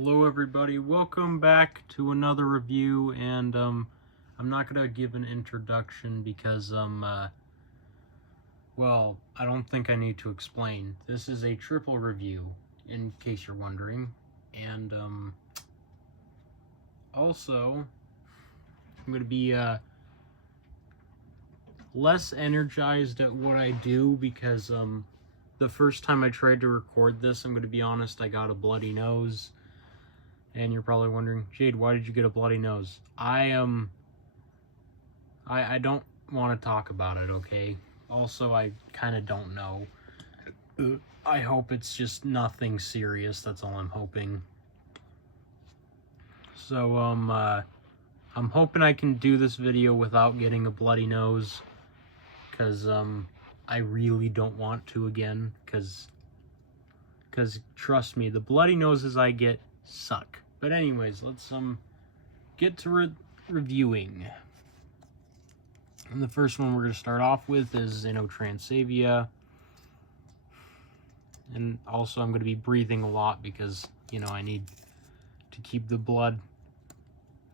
Hello everybody, welcome back to another review, and I'm not gonna give an introduction because well, I don't think I need to explain. This is a triple review, in case you're wondering, and also I'm gonna be less energized at what I do because the first time I tried to record this, I'm gonna be honest, I got a bloody nose. And you're probably wondering, Jade, why did you get a bloody nose? I don't want to talk about it, okay? Also, I kind of don't know. I hope it's just nothing serious. That's all I'm hoping. So, I'm hoping I can do this video without getting a bloody nose. Because, I really don't want to again. Because, trust me, the bloody noses I get suck. But anyways, let's get to reviewing. And the first one we're going to start off with is Inostrancevia. And also I'm going to be breathing a lot because, you know, I need to keep the blood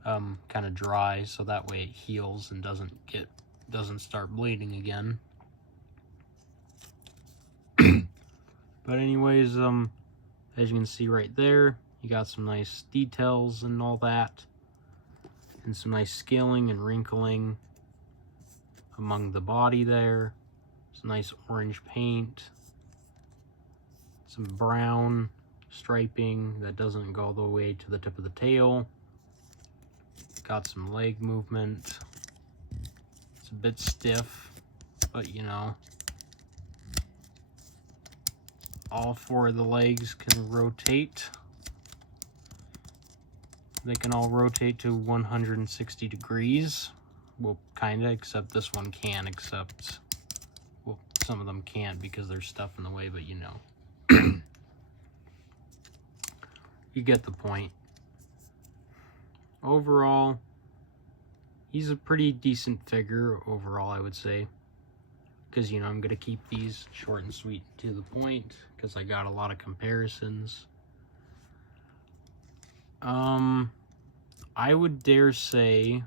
kind of dry so that way it heals and doesn't start bleeding again. But anyways, as you can see right there, you got some nice details and all that, and some nice scaling and wrinkling among the body there. Some nice orange paint, some brown striping that doesn't go all the way to the tip of the tail. Got some leg movement. It's a bit stiff, but you know, all four of the legs can rotate. They can all rotate to 160 degrees. Well, kinda, except this one can, except, well, some of them can't because there's stuff in the way, but you know. You get the point. Overall, he's a pretty decent figure overall, I would say. Because, you know, I'm going to keep these short and sweet to the point, because I got a lot of comparisons. I would dare say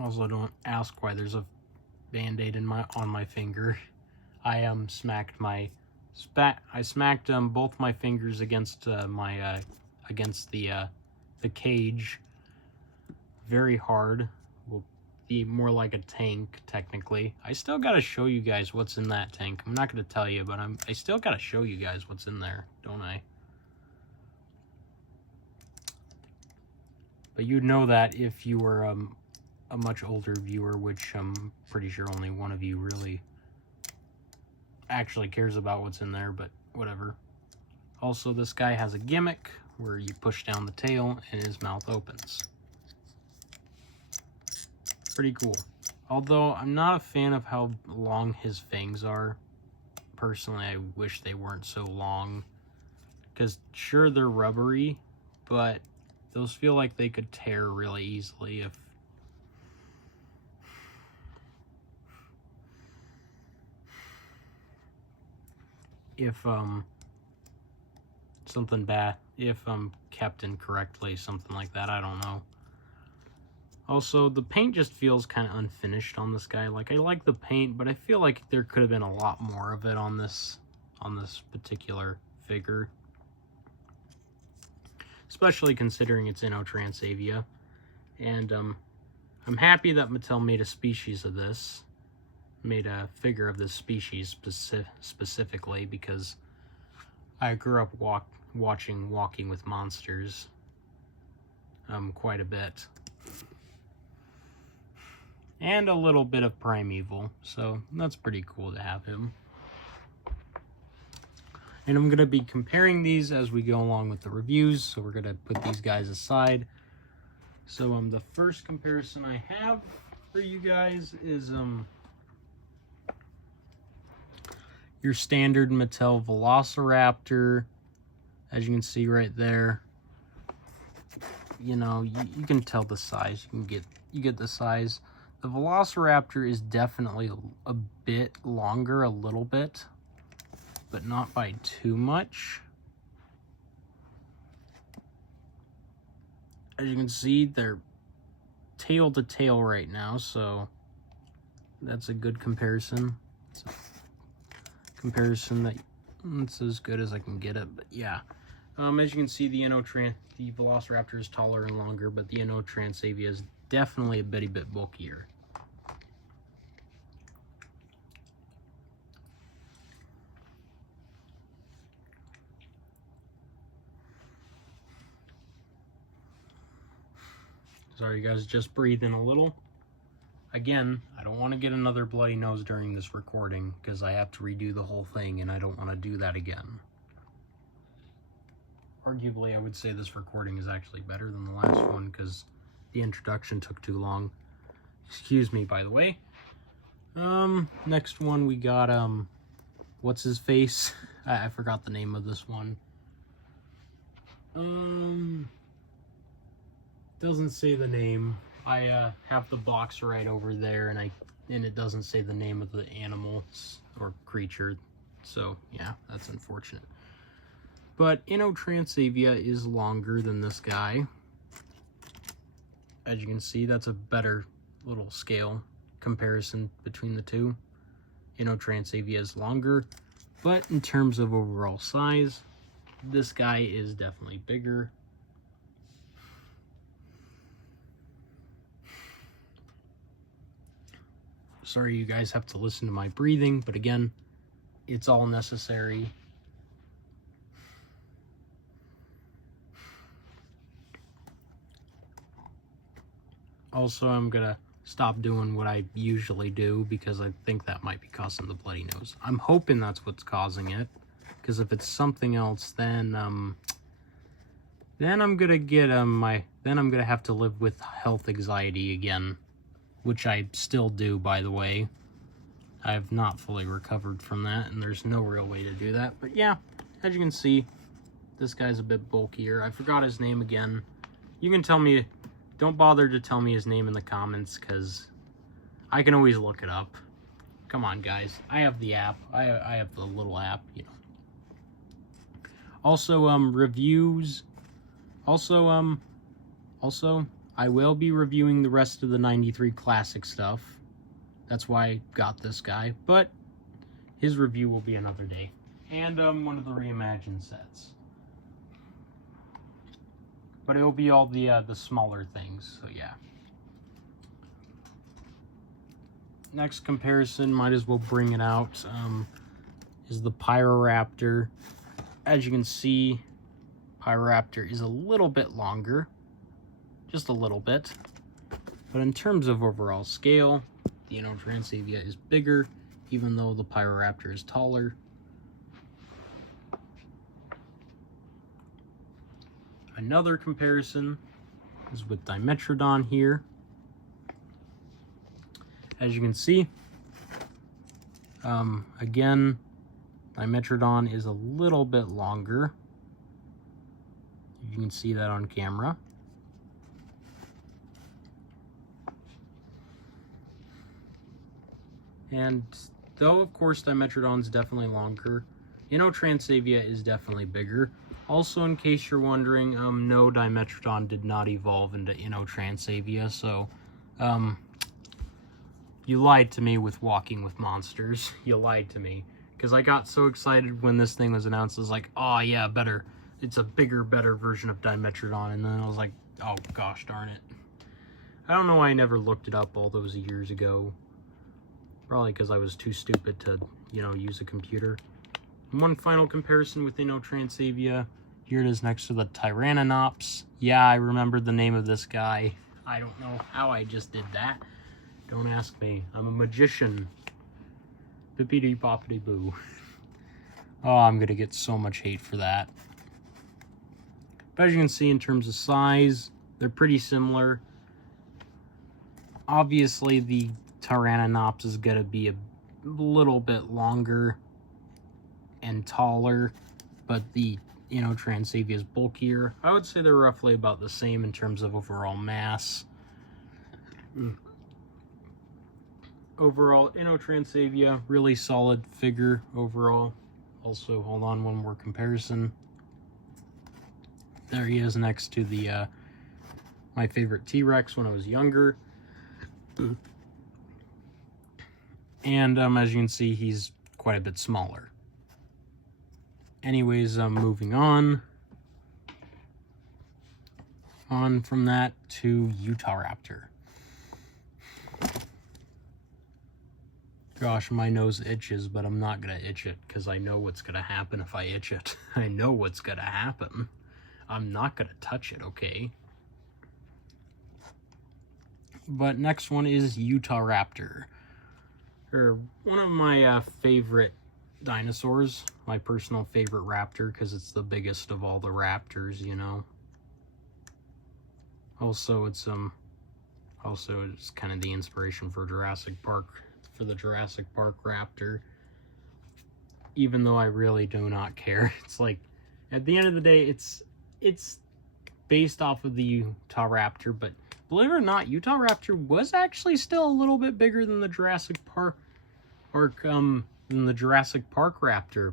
also don't ask why there's a band-aid on my finger. I smacked both my fingers against the cage very hard. Well, be more like a tank, technically. I still gotta show you guys what's in that tank. I'm not gonna tell you, but I still gotta show you guys what's in there, don't I? But you'd know that if you were a much older viewer, which I'm pretty sure only one of you really actually cares about what's in there, but whatever. Also, this guy has a gimmick where you push down the tail and his mouth opens. Pretty cool. Although I'm not a fan of how long his fangs are. Personally, I wish they weren't so long. Because sure, they're rubbery, but those feel like they could tear really easily if something bad, if kept incorrectly, something like that, I don't know. Also, the paint just feels kind of unfinished on this guy. Like, I like the paint, but I feel like there could have been a lot more of it on this particular figure. Especially considering it's Inostrancevia. And I'm happy that Mattel made a species of this. Made a figure of this species specifically because I grew up watching Walking with Monsters quite a bit. And a little bit of Primeval, so that's pretty cool to have him. And I'm going to be comparing these as we go along with the reviews, so we're going to put these guys aside. So the first comparison I have for you guys is your standard Mattel Velociraptor. As you can see right there, you know, you can tell the size. You get the size. The Velociraptor is definitely a bit longer, a little bit, but not by too much. As you can see, they're tail to tail right now, so that's a good comparison. It's a comparison that's as good as I can get it, but yeah. As you can see, the Velociraptor is taller and longer, but the Inostrancevia is definitely a bit bulkier. Sorry guys, just breathing a little. Again, I don't want to get another bloody nose during this recording because I have to redo the whole thing and I don't want to do that again. Arguably, I would say this recording is actually better than the last one because the introduction took too long. Excuse me, by the way. Next one we got, what's his face? I forgot the name of this one. Doesn't say the name. I have the box right over there, and it doesn't say the name of the animal or creature. So yeah, that's unfortunate. But Inostrancevia is longer than this guy. As you can see, that's a better little scale comparison between the two. Inostrancevia is longer, but in terms of overall size, this guy is definitely bigger. Sorry you guys have to listen to my breathing, but again, it's all necessary. Also, I'm gonna stop doing what I usually do because I think that might be causing the bloody nose. I'm hoping that's what's causing it, because if it's something else, then I'm gonna get then I'm gonna have to live with health anxiety again, which I still do, by the way. I have not fully recovered from that, and there's no real way to do that. But yeah, as you can see, this guy's a bit bulkier. I forgot his name again. You can tell me. Don't bother to tell me his name in the comments, because I can always look it up. Come on, guys. I have the app. I have the little app, you know. Also, reviews. Also, I will be reviewing the rest of the 93 classic stuff. That's why I got this guy. But his review will be another day. And one of the reimagined sets. But it'll be all the smaller things, so yeah. Next comparison, might as well bring it out, is the Utahraptor. As you can see, Utahraptor is a little bit longer. Just a little bit. But in terms of overall scale, the Inostrancevia is bigger, even though the Utahraptor is taller. Another comparison is with Dimetrodon here. As you can see, again, Dimetrodon is a little bit longer. You can see that on camera. And though, of course, Dimetrodon's definitely longer, Inostrancevia is definitely bigger. Also, in case you're wondering, no, Dimetrodon did not evolve into Inostrancevia, so, you lied to me with Walking with Monsters. You lied to me. Because I got so excited when this thing was announced, I was like, oh yeah, better. It's a bigger, better version of Dimetrodon, and then I was like, oh gosh darn it. I don't know why I never looked it up all those years ago. Probably because I was too stupid to, you know, use a computer. One final comparison with Inostrancevia. Here it is next to the Tyrannotitan. Yeah, I remembered the name of this guy. I don't know how I just did that. Don't ask me. I'm a magician. Bippity boppity boo. Oh, I'm gonna get so much hate for that. But as you can see, in terms of size, they're pretty similar. Obviously, the Tyrannotitan is gonna be a little bit longer and taller, but the Inostrancevia is bulkier. I would say they're roughly about the same in terms of overall mass. overall, Inostrancevia, really solid figure overall. Also, hold on, one more comparison. There he is next to the my favorite T-Rex when I was younger. And as you can see, he's quite a bit smaller. Anyways, moving on. On from that to Utahraptor. Gosh, my nose itches, but I'm not going to itch it because I know what's going to happen if I itch it. I know what's going to happen. I'm not going to touch it, okay? But next one is Utahraptor. One of my favorite dinosaurs. My personal favorite raptor because it's the biggest of all the raptors, you know. Also, it's kind of the inspiration for Jurassic Park, for the Jurassic Park raptor. Even though I really do not care. It's like, at the end of the day, it's based off of the Utahraptor, but believe it or not, Utahraptor was actually still a little bit bigger than the Jurassic Park raptor,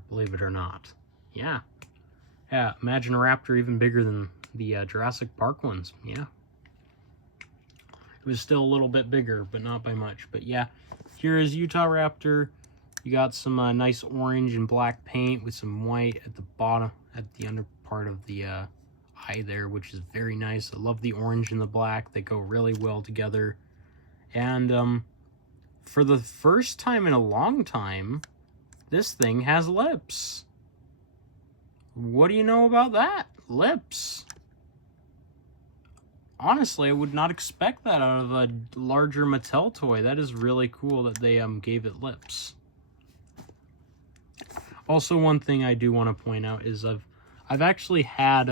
believe it or not. Yeah. Yeah, imagine a raptor even bigger than the Jurassic Park ones. Yeah. It was still a little bit bigger, but not by much. But yeah, here is Utahraptor. You got some nice orange and black paint with some white at the bottom, at the under part of the eye there, which is very nice. I love the orange and the black. They go really well together. And for the first time in a long time, this thing has lips. What do you know about that? Lips. Honestly, I would not expect that out of a larger Mattel toy. That is really cool that they gave it lips. Also, one thing I do want to point out is I've actually had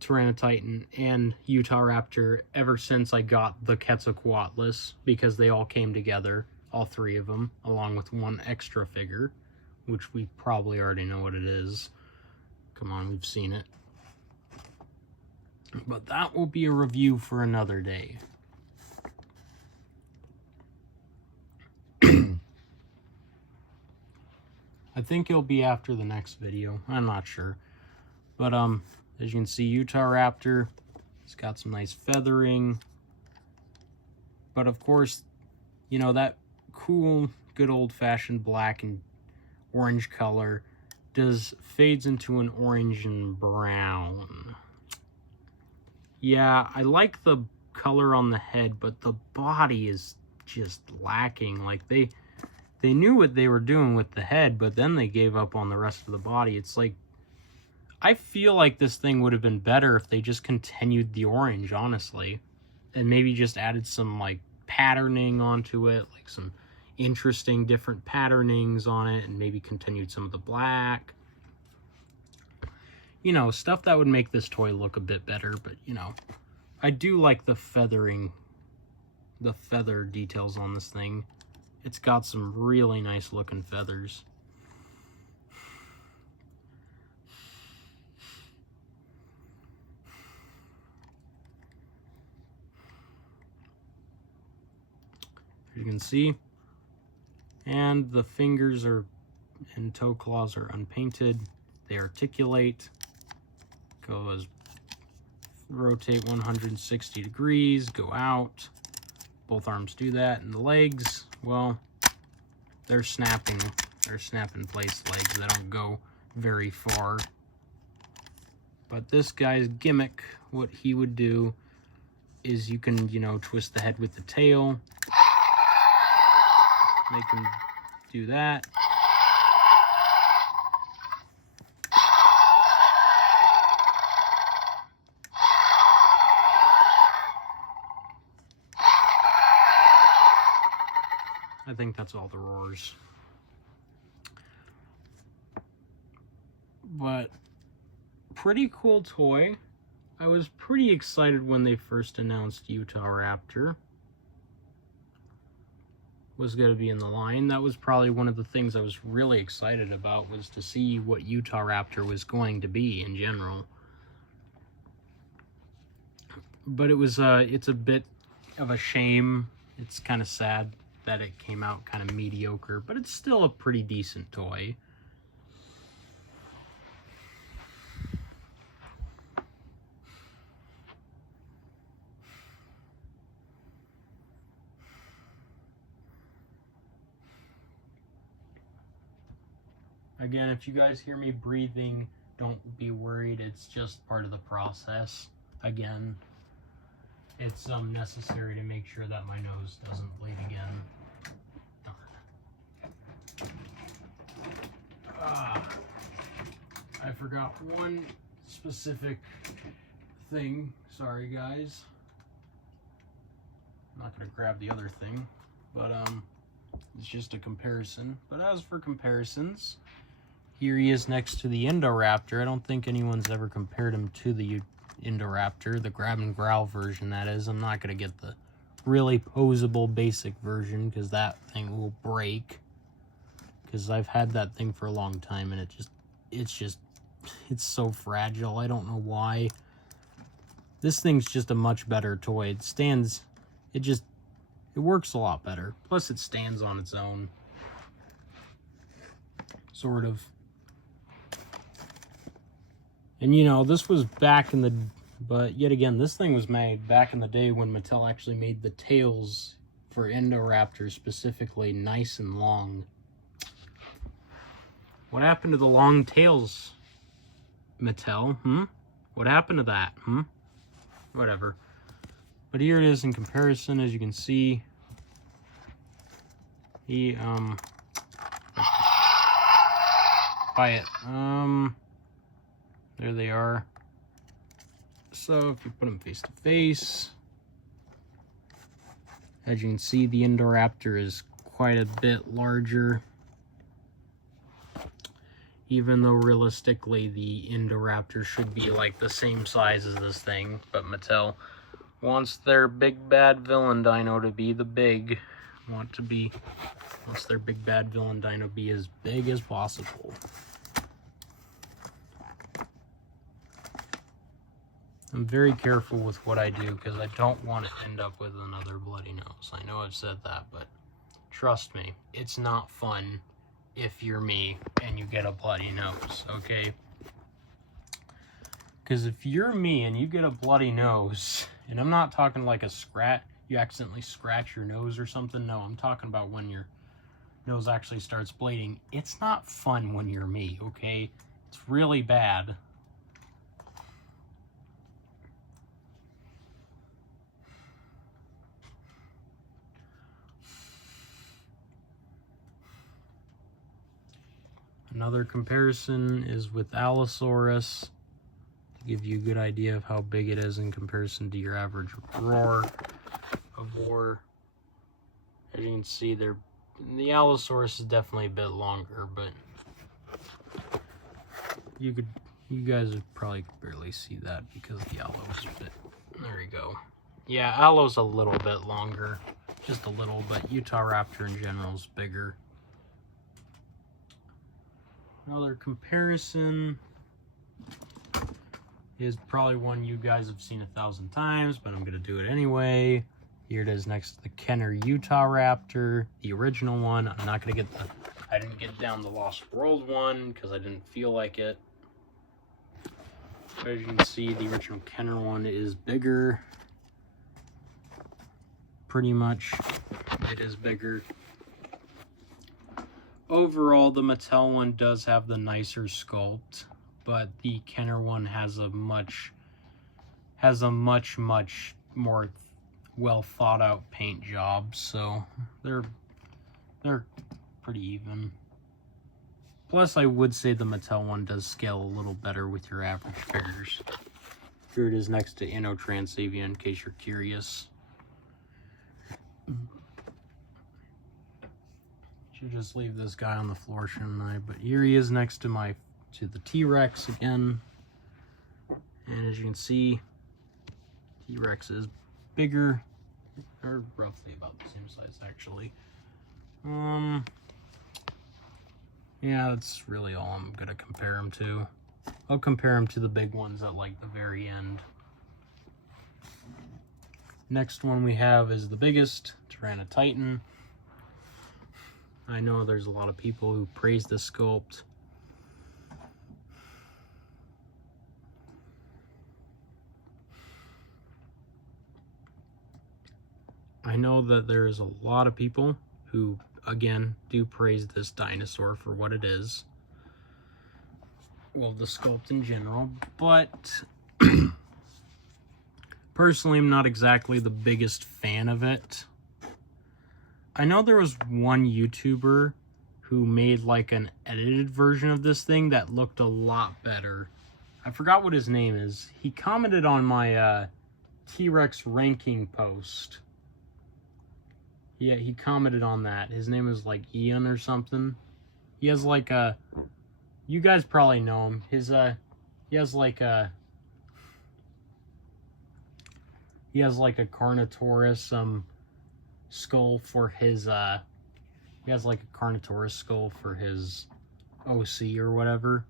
Tyrannotitan and Utahraptor ever since I got the Quetzalcoatlus, because they all came together, all three of them, along with one extra figure, which we probably already know what it is. Come on, we've seen it. But that will be a review for another day. I think it'll be after the next video. I'm not sure. But as you can see, Utahraptor, it's got some nice feathering. But of course, you know, that cool, good old-fashioned black and orange color fades into an orange and brown. Yeah, I like the color on the head, but the body is just lacking. Like, they knew what they were doing with the head, but then they gave up on the rest of the body. It's like, I feel like this thing would have been better if they just continued the orange, honestly. And maybe just added some, like, patterning onto it, like some interesting different patternings on it, and maybe continued some of the black. You know, stuff that would make this toy look a bit better, but, you know, I do like the feathering, the feather details on this thing. It's got some really nice looking feathers. As you can see, and the fingers and toe claws are unpainted. They articulate. Rotate 160 degrees, go out. Both arms do that, and the legs, well, they're snapping place legs. They don't go very far. But this guy's gimmick, what he would do is you can, you know, twist the head with the tail. They can do that. I think that's all the roars. But pretty cool toy. I was pretty excited when they first announced Utahraptor was going to be in the line. That was probably one of the things I was really excited about, was to see what Utahraptor was going to be in general. But it was it's a bit of a shame It's kind of sad that it came out kind of mediocre, but it's still a pretty decent toy. Again, if you guys hear me breathing, don't be worried. It's just part of the process. Again, it's necessary to make sure that my nose doesn't bleed again. Darn. I forgot one specific thing. Sorry, guys. I'm not going to grab the other thing, but it's just a comparison. But as for comparisons, here he is next to the Inostraptor. I don't think anyone's ever compared him to the Inostraptor, the grab and growl version, that is. I'm not going to get the really posable basic version because that thing will break. Because I've had that thing for a long time and it's so fragile. I don't know why. This thing's just a much better toy. It works a lot better. Plus it stands on its own. Sort of. And you know, this was back in the, but yet again, this thing was made back in the day when Mattel actually made the tails for Inostraptor specifically nice and long. What happened to the long tails, Mattel? What happened to that? Whatever. But here it is in comparison, as you can see. He, quiet. There they are. So if you put them face to face, as you can see, the Inostraptor is quite a bit larger. Even though realistically the Inostraptor should be like the same size as this thing, but Mattel wants their big bad villain dino to be wants their big bad villain dino to be as big as possible. I'm very careful with what I do because I don't want to end up with another bloody nose. I know I've said that, but trust me, it's not fun if you're me and you get a bloody nose, okay? Because if you're me and you get a bloody nose, and I'm not talking like a scratch, you accidentally scratch your nose or something. No, I'm talking about when your nose actually starts bleeding. It's not fun when you're me, okay? It's really bad. Another comparison is with Allosaurus, to give you a good idea of how big it is in comparison to your average roar of war. As you can see, the Allosaurus is definitely a bit longer, but you guys would probably barely see that because the Allo's a bit. There you go. Yeah, Allo's a little bit longer, just a little, but Utahraptor in general is bigger. Another comparison is probably one you guys have seen 1,000 times, but I'm going to do it anyway. Here it is next to the Kenner Utahraptor, the original one. I'm not going to I didn't get down the Lost World one because I didn't feel like it. But as you can see, the original Kenner one is bigger. Pretty much, it is bigger. Overall, the Mattel one does have the nicer sculpt, but the Kenner one has a much more well thought out paint job, so they're pretty even. Plus, I would say the Mattel one does scale a little better with your average figures. Here it is next to Inostrancevia, in case you're curious. Should just leave this guy on the floor, shouldn't I? But here he is next to the T-Rex again. And as you can see, T-Rex is bigger. They're roughly about the same size, actually. Yeah, that's really all I'm gonna compare him to. I'll compare him to the big ones at like the very end. Next one we have is the biggest, Tyrannotitan. I know there's a lot of people who praise this sculpt. I know that there's a lot of people who, again, do praise this dinosaur for what it is. Well, the sculpt in general, but personally, I'm not exactly the biggest fan of it. I know there was one YouTuber who made like an edited version of this thing that looked a lot better. I forgot what his name is. He commented on my T-Rex ranking post. Yeah, he commented on that. His name is like Ian or something. He has like a... You guys probably know him. He has like a... He has like a Carnotaurus skull for his he has like a Carnotaurus skull for his OC or whatever.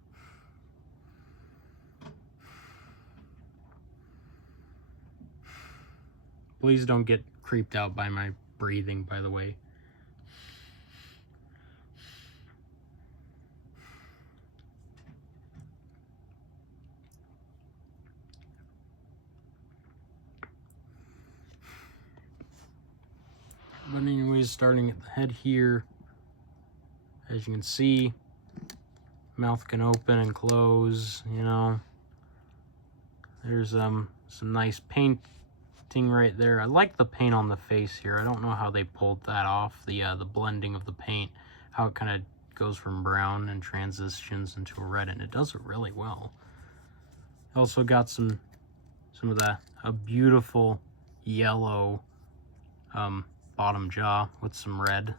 Please don't get creeped out by my breathing, by the way. But anyways, starting at the head here, as you can see, mouth can open and close, you know. There's some nice painting right there. I like the paint on the face here. I don't know how they pulled that off, the blending of the paint, how it kind of goes from brown and transitions into a red, and it does it really well. Also got some of a beautiful yellow bottom jaw with some red,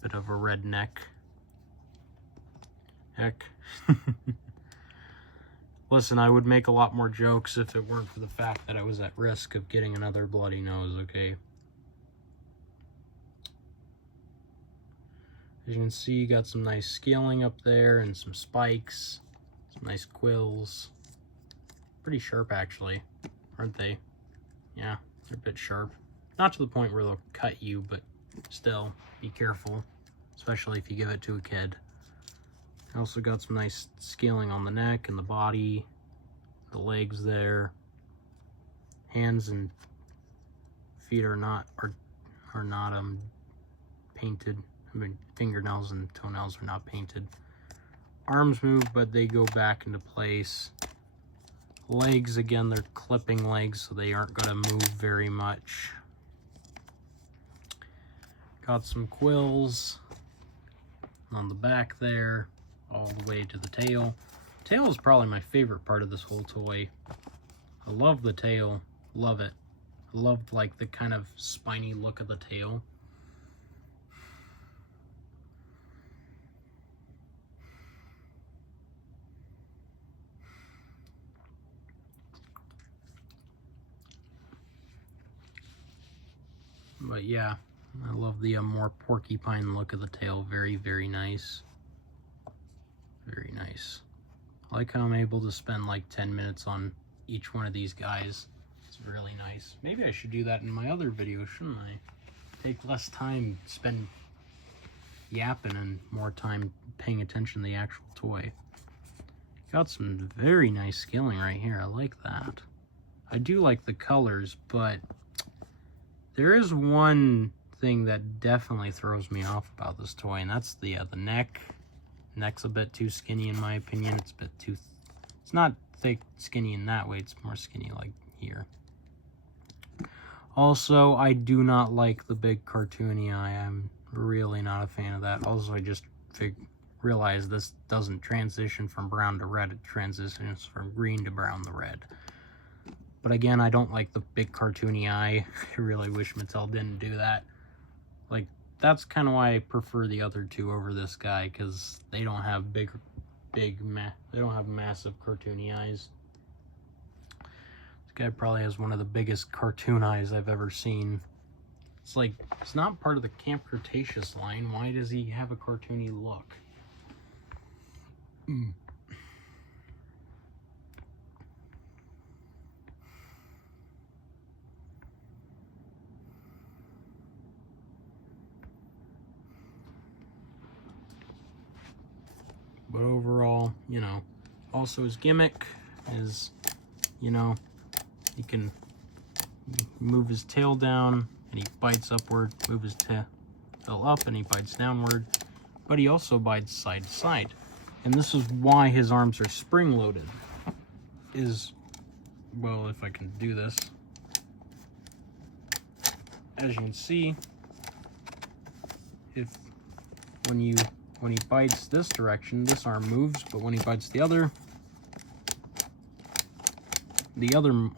bit of a red neck. Heck. Listen, I would make a lot more jokes if it weren't for the fact that I was at risk of getting another bloody nose, okay? As you can see, you got some nice scaling up there and some spikes, some nice quills. Pretty sharp, actually, aren't they? Yeah, they're a bit sharp. Not to the point where they'll cut you, but still, be careful, especially if you give it to a kid. I also got some nice scaling on the neck and the body, the legs there. Hands and feet are not painted. I mean, fingernails and toenails are not painted. Arms move, but they go back into place. Legs, again, they're clipping legs, so they aren't going to move very much. Got some quills on the back there, all the way to the tail. Tail is probably my favorite part of this whole toy. I love the tail, love it. I love like the kind of spiny look of the tail. But yeah, I love the more porcupine look of the tail. Very, very nice. Very nice. I like how I'm able to spend like 10 minutes on each one of these guys. It's really nice. Maybe I should do that in my other video, shouldn't I? Take less time, spend yapping, and more time paying attention to the actual toy. Got some very nice scaling right here. I like that. I do like the colors, but there is one thing that definitely throws me off about this toy, and that's the neck. Neck's a bit too skinny in my opinion. It's a bit too... It's not thick, skinny in that way. It's more skinny like here. Also, I do not like the big cartoony eye. I'm really not a fan of that. Also, I just realized this doesn't transition from brown to red. It transitions from green to brown to red. But again, I don't like the big cartoony eye. I really wish Mattel didn't do that. Like, that's kind of why I prefer the other two over this guy, because they don't have they don't have massive cartoony eyes. This guy probably has one of the biggest cartoon eyes I've ever seen. It's like, it's not part of the Camp Cretaceous line. Why does he have a cartoony look? But overall, you know, also his gimmick is, you know, he can move his tail down and he bites upward, move his tail up and he bites downward, but he also bites side to side. And this is why his arms are spring-loaded. Well, if I can do this. As you can see, when he bites this direction, this arm moves, but when he bites the other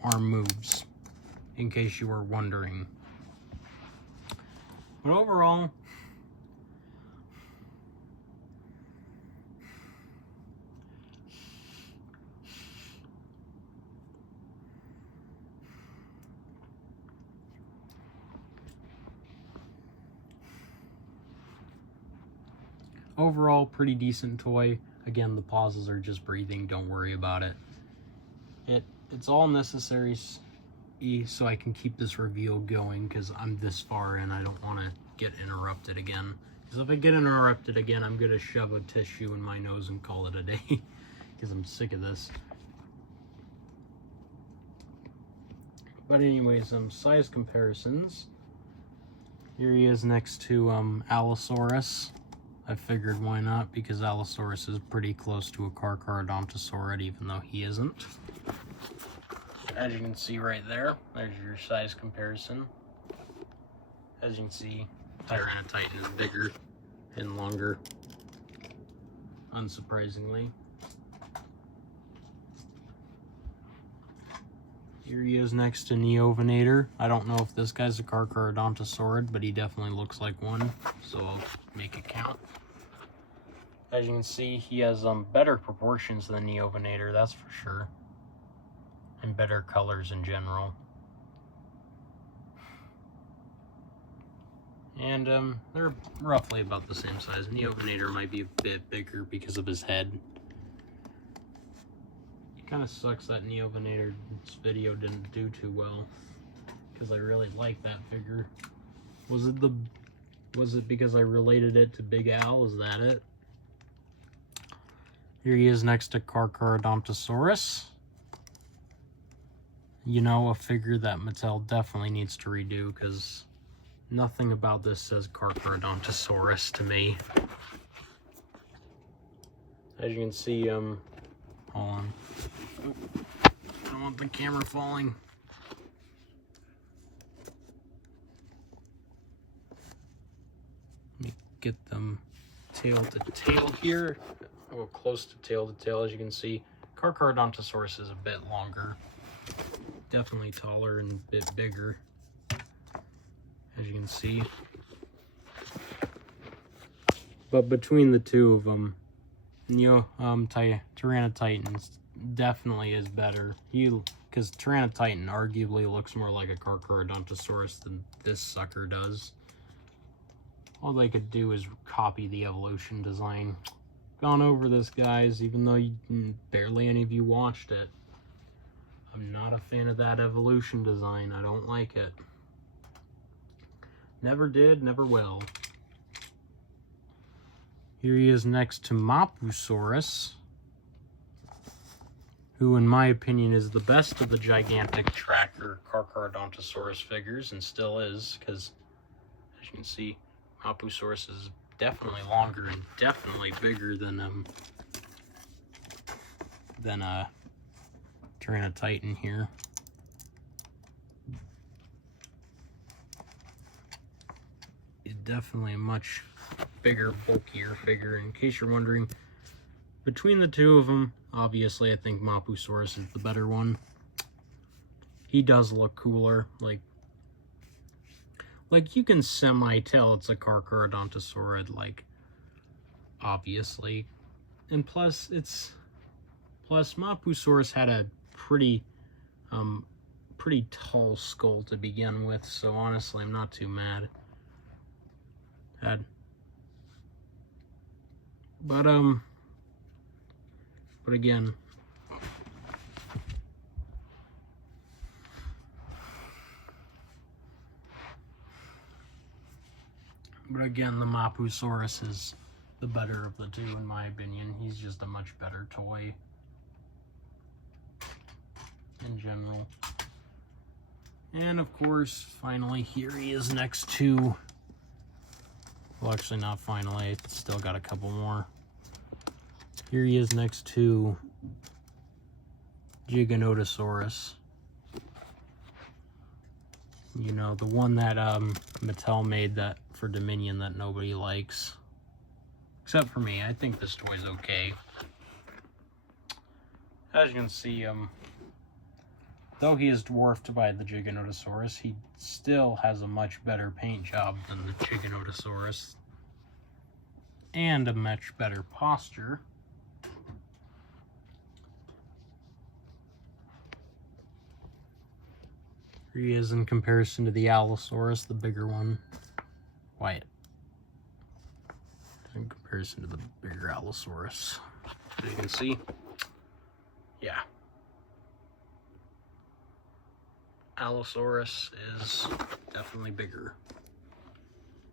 arm moves, in case you were wondering. But overall, pretty decent toy. Again, the pauses are just breathing, don't worry about it. It's all necessary so I can keep this reveal going, because I'm this far in. I don't want to get interrupted again. Because if I get interrupted again, I'm going to shove a tissue in my nose and call it a day. Because I'm sick of this. But anyways, size comparisons. Here he is next to Allosaurus. I figured why not, because Allosaurus is pretty close to a Carcharodontosaurus, even though he isn't. As you can see right there, there's your size comparison. As you can see, Tyrannotitan is bigger and longer, unsurprisingly. Here he is next to Neovinator. I don't know if this guy's a Carcharodontosaurus, but he definitely looks like one, so I'll make it count. As you can see, he has better proportions than Neovinator, that's for sure. And better colors in general. And they're roughly about the same size. Neovinator might be a bit bigger because of his head. Kind of sucks that Neovinator's video didn't do too well, because I really like that figure. Was it because I related it to Big Al? Is that it? Here he is next to Carcharodontosaurus. You know, a figure that Mattel definitely needs to redo, because nothing about this says Carcharodontosaurus to me. As you can see, hold on. I don't want the camera falling. Let me get them tail to tail here. Well, close to tail, as you can see. Carcharodontosaurus is a bit longer. Definitely taller and a bit bigger, as you can see. But between the two of them, Tyrannotitan definitely is better. Because Tyrannotitan arguably looks more like a Carcharodontosaurus than this sucker does. All they could do is copy the evolution design. Gone over this, guys, even though barely any of you watched it. I'm not a fan of that evolution design. I don't like it. Never did, never will. Here he is next to Mapusaurus, who in my opinion is the best of the gigantic tracker Carcharodontosaurus figures, and still is, because as you can see, Mapusaurus is definitely longer and definitely bigger than Tyrannotitan here. It's definitely a much bigger, bulkier figure. In case you're wondering, between the two of them, obviously I think Mapusaurus is the better one. He does look cooler. Like you can semi-tell it's a Carcharodontosaurus, like, obviously. And plus Mapusaurus had a pretty tall skull to begin with, so honestly I'm not too mad. But again, the Mapusaurus is the better of the two, in my opinion. He's just a much better toy in general. And of course, finally, here he is next to, well, actually not finally, I still got a couple more. Here he is next to Giganotosaurus. You know, the one that Mattel made that for Dominion that nobody likes. Except for me. I think this toy's okay. As you can see, though he is dwarfed by the Giganotosaurus, he still has a much better paint job than the Giganotosaurus. And a much better posture. Here he is in comparison to the Allosaurus, the bigger one. Wyatt. In comparison to the bigger Allosaurus. As you can see, yeah. Allosaurus is definitely bigger.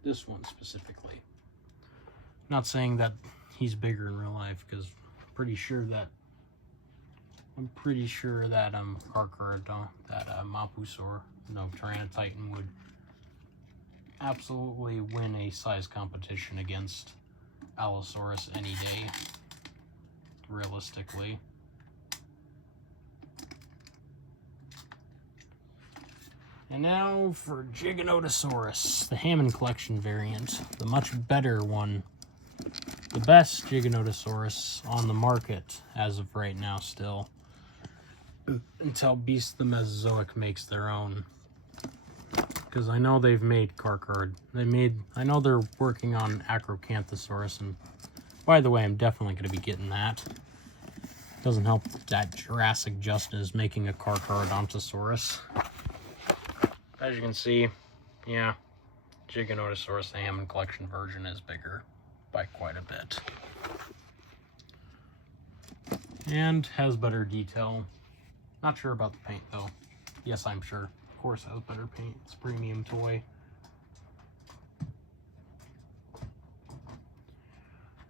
This one specifically. Not saying that he's bigger in real life, because I'm pretty sure that Carcharodon, that Mapusaur, no, Tyrannotitan would absolutely win a size competition against Allosaurus any day, realistically. And now for Giganotosaurus, the Hammond Collection variant, the much better one. The best Giganotosaurus on the market as of right now still. Until Beasts of the Mesozoic makes their own. Because I know they've made Carchard. I know they're working on Acrocanthosaurus, and by the way, I'm definitely going to be getting that. Doesn't help that Jurassic Justin is making a Carcharodontosaurus. As you can see, yeah, Giganotosaurus, the Hammond Collection version, is bigger by quite a bit. And has better detail. Not sure about the paint though. Yes, I'm sure. Of course it has better paint. It's a premium toy.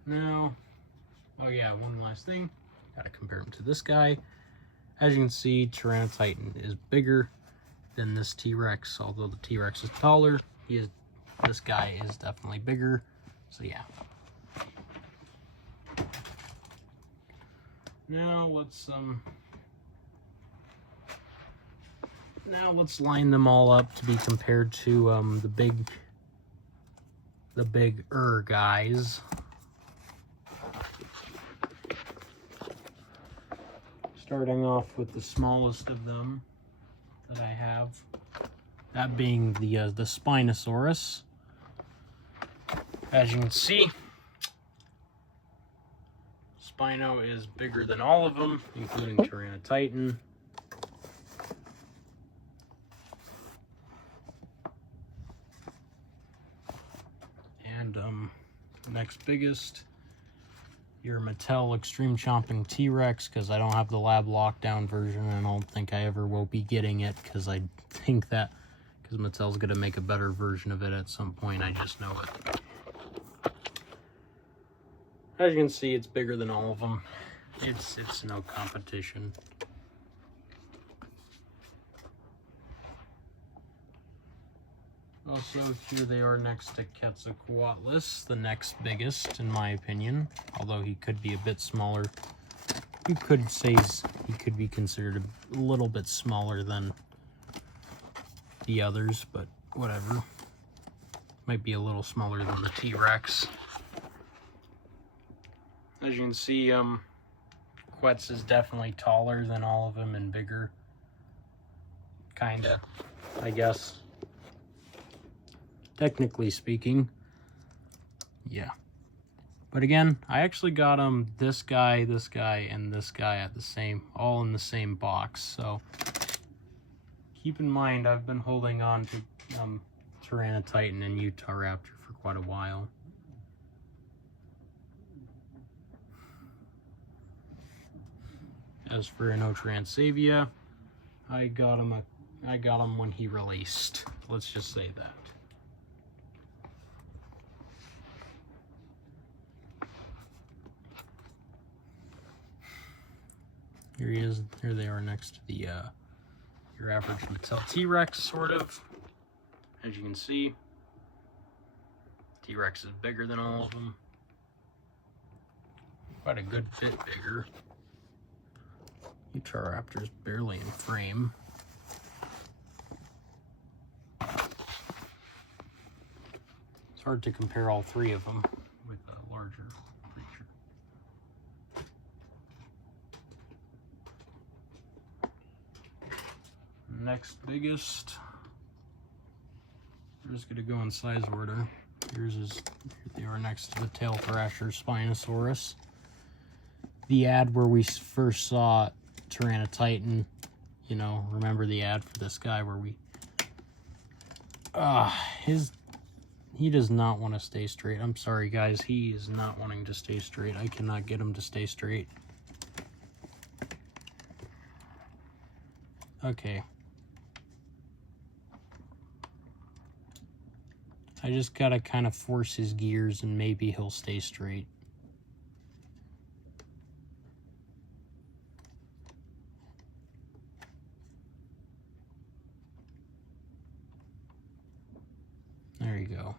Now, oh yeah, one last thing. Gotta compare him to this guy. As you can see, Tyrannotitan is bigger than this T-Rex. Although the T-Rex is taller, this guy is definitely bigger. So yeah. Now let's line them all up to be compared to the bigger guys. Starting off with the smallest of them that I have, that being the Spinosaurus. As you can see, Spino is bigger than all of them, including Tyrannotitan. And next biggest, your Mattel Extreme Chomping T-Rex, because I don't have the lab lockdown version, and I don't think I ever will be getting it, because I think that, because Mattel's going to make a better version of it at some point, I just know it. As you can see, it's bigger than all of them. It's no competition. Also, here they are next to Quetzalcoatlus, the next biggest, in my opinion. Although he could be a bit smaller. You could say he could be considered a little bit smaller than the others, but whatever. Might be a little smaller than the T-Rex. As you can see, Quetz is definitely taller than all of them and bigger. Kinda, I guess. Technically speaking. Yeah. But again, I actually got this guy, and this guy at all in the same box. So keep in mind, I've been holding on to Tyrannotitan and Utahraptor for quite a while. As for Inostrancevia, I got him when he released. Let's just say that. Here he is. Here they are next to the your average Mattel T-Rex, sort of. As you can see, T-Rex is bigger than all of them. Quite a good bit bigger. Utahraptor's barely in frame. It's hard to compare all three of them with a larger creature. Next biggest. We're just going to go in size order. Here they are next to the Tail Thrasher Spinosaurus. The ad where we first saw Tyrannotitan, you know, remember the ad for this guy where we... he does not want to stay straight. I'm sorry, guys. He is not wanting to stay straight. I cannot get him to stay straight. Okay. I just gotta kind of force his gears and maybe he'll stay straight. There you go.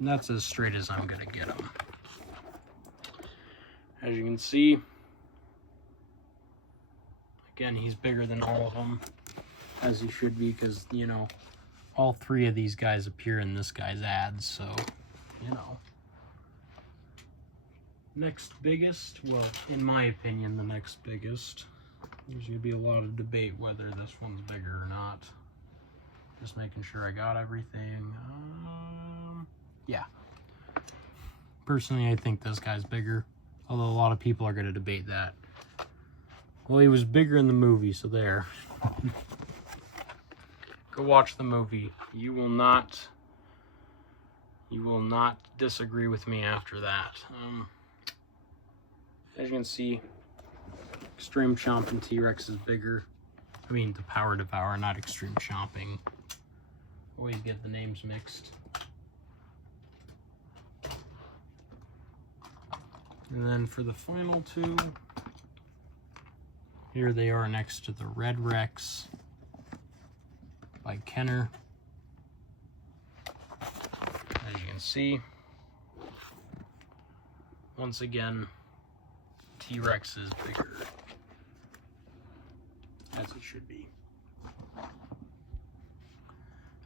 That's as straight as I'm gonna get him. As you can see, again, he's bigger than all of them, as he should be, because, you know, all three of these guys appear in this guy's ads, so, you know. Next biggest, well, in my opinion, the next biggest. There's going to be a lot of debate whether this one's bigger or not. Just making sure I got everything. Yeah. Personally, I think this guy's bigger, although a lot of people are going to debate that. Well, he was bigger in the movie, so there. Go watch the movie. You will not disagree with me after that. As you can see, Extreme Chomping T-Rex is bigger. I mean, the Power Devourer, not Extreme Chomping. Always get the names mixed. And then for the final two, here they are next to the Red Rex by Kenner. As you can see, once again, T-Rex is bigger, as it should be.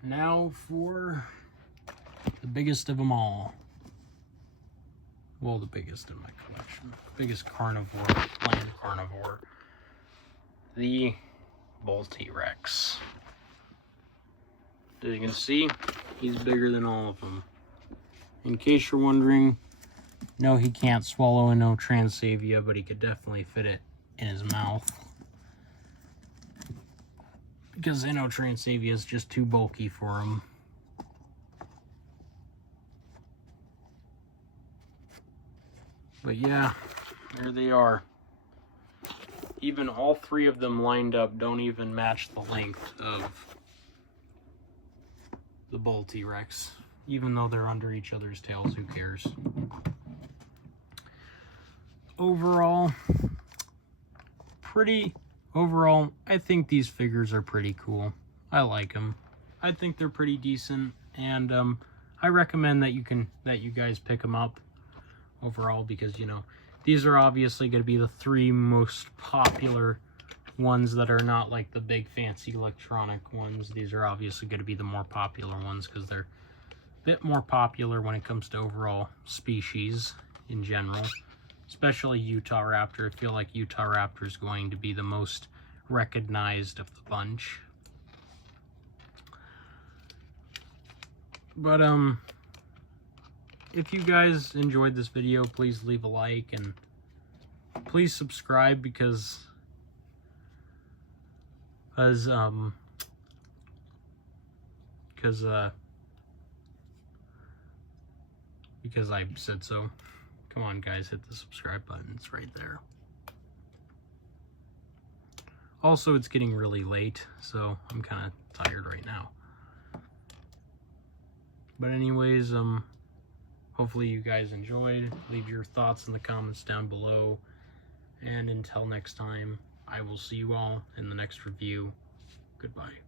Now for the biggest of them all. Well, the biggest in my collection. Biggest carnivore, land carnivore. The Bull T-Rex. As you can see, he's bigger than all of them. In case you're wondering, no, he can't swallow a Inostrancevia, but he could definitely fit it in his mouth. Because Inostrancevia is just too bulky for him. But yeah, there they are. Even all three of them lined up don't even match the length of the Bull T-Rex. Even though they're under each other's tails, who cares? Overall, I think these figures are pretty cool. I like them. I think they're pretty decent, and I recommend that you guys pick them up overall, because, you know, these are obviously going to be the three most popular ones that are not like the big fancy electronic ones. These are obviously going to be the more popular ones because they're a bit more popular when it comes to overall species in general, especially Utahraptor. I feel like Utahraptor is going to be the most recognized of the bunch. But if you guys enjoyed this video, please leave a like and please subscribe, because I said so. Come on, guys, hit the subscribe button. It's right there. Also, it's getting really late, so I'm kind of tired right now. But anyways, hopefully you guys enjoyed. Leave your thoughts in the comments down below. And And until next time, I will see you all in the next review. Goodbye.